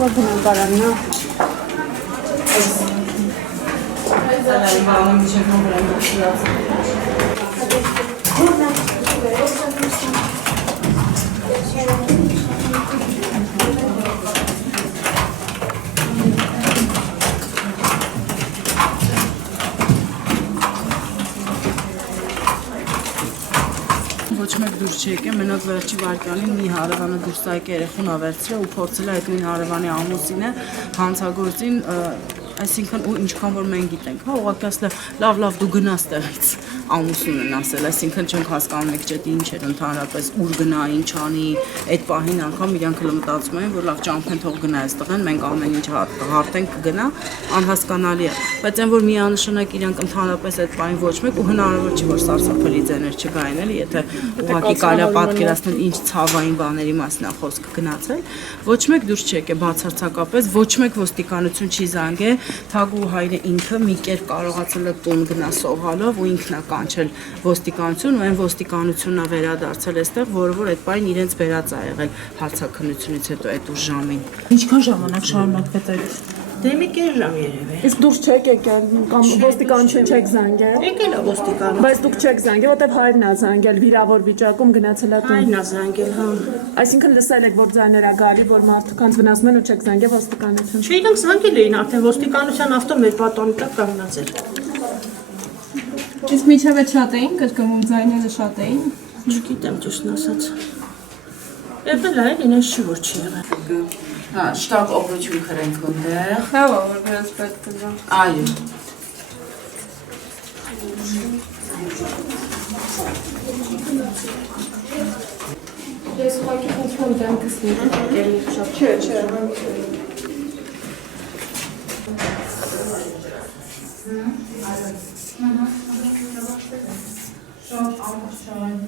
Bakın baranına. Ոչ մեկ դուրս չեկե, մենակ վերջի վարկանին մի հարևանը դուրս է եկել երեխուն ավերցրել ու փորձել է այդ նույն հարևանի ամուսինը հանցագործին, այսինքն ու ինչքան որ մենք գիտենք, հա, ուղղակի ասել լավ դու գնա ստեղից ամուսինն ասել, այսինքն չենք հասկանում եք չէ՞ ինչ էր ընդհանրապես ուր գնա, ինչ անի, այդ պահին անգամ իրանք մտածում էին, որ լավ ճամփեն թող գնա այստեղեն, մենք ամեն ինչ հարթենք կգնա, անհասկանալի է, բայց այն որ միանշանակ իրանք ընդհանրապես այդ պահին ոչ մեկ ու հնարավոր չի որ սարսափելի ձեներ չգային էլի, եթե ուղղակի կարելի պատկերացնել ինչ ցավային բաների մասն է խոսքը գնացել, ոչ մեկ դուրս չեկե բացարձակապես, ոչ մեկ ոստիկանություն չի զանգել, Թագու հայրը ինքը մի կերպ կարողացել է տուն գնա սողալով ու ինքն է կանչել ոստիկանություն ու այն ոստիկանությունն է վերադարձել այստեղ, որ այդ պայն իրենց վերած է եղել հարցաքննությունից հետո այդ ուր ժամին։ Ինչքան ժամանակ շարունակվեց այդ Դե մի կես ժամ երևի։ Իսկ դուրս չեք եկել կամ ոստիկանություն չեք զանգել։ Եկել է ոստիկանը։ Բայց դուք չեք զանգել, որտեվ հայրն է զանգել, վիրավոր վիճակում գնացել է տուն։ Հայրն է զանգել, հա։ Այսինքն լսել եք, որ ձայներ է գալի, որ մարդկանց վնասում են ու չեք զանգել ոստիկանություն։ Չէ, իրանք զանգել էին արդեն ոստիկանության ավտո մեր պատանի տակ կանգնած էր։ Իսկ միջև այդ շատ էին, կրկնվում ձայները շատ էին։ Չգիտեմ ճիշտն ասած։ Եղել է, ինձ չի որ չի եղել։ Հա, շտապ օգնություն քրենք ընդեղ։ Հա, որ դրանց պետք է։ Այո։ Ես ուղղակի ինչ-որ դեմքս ներկել շատ չէ։ Շատ ամուր շարան։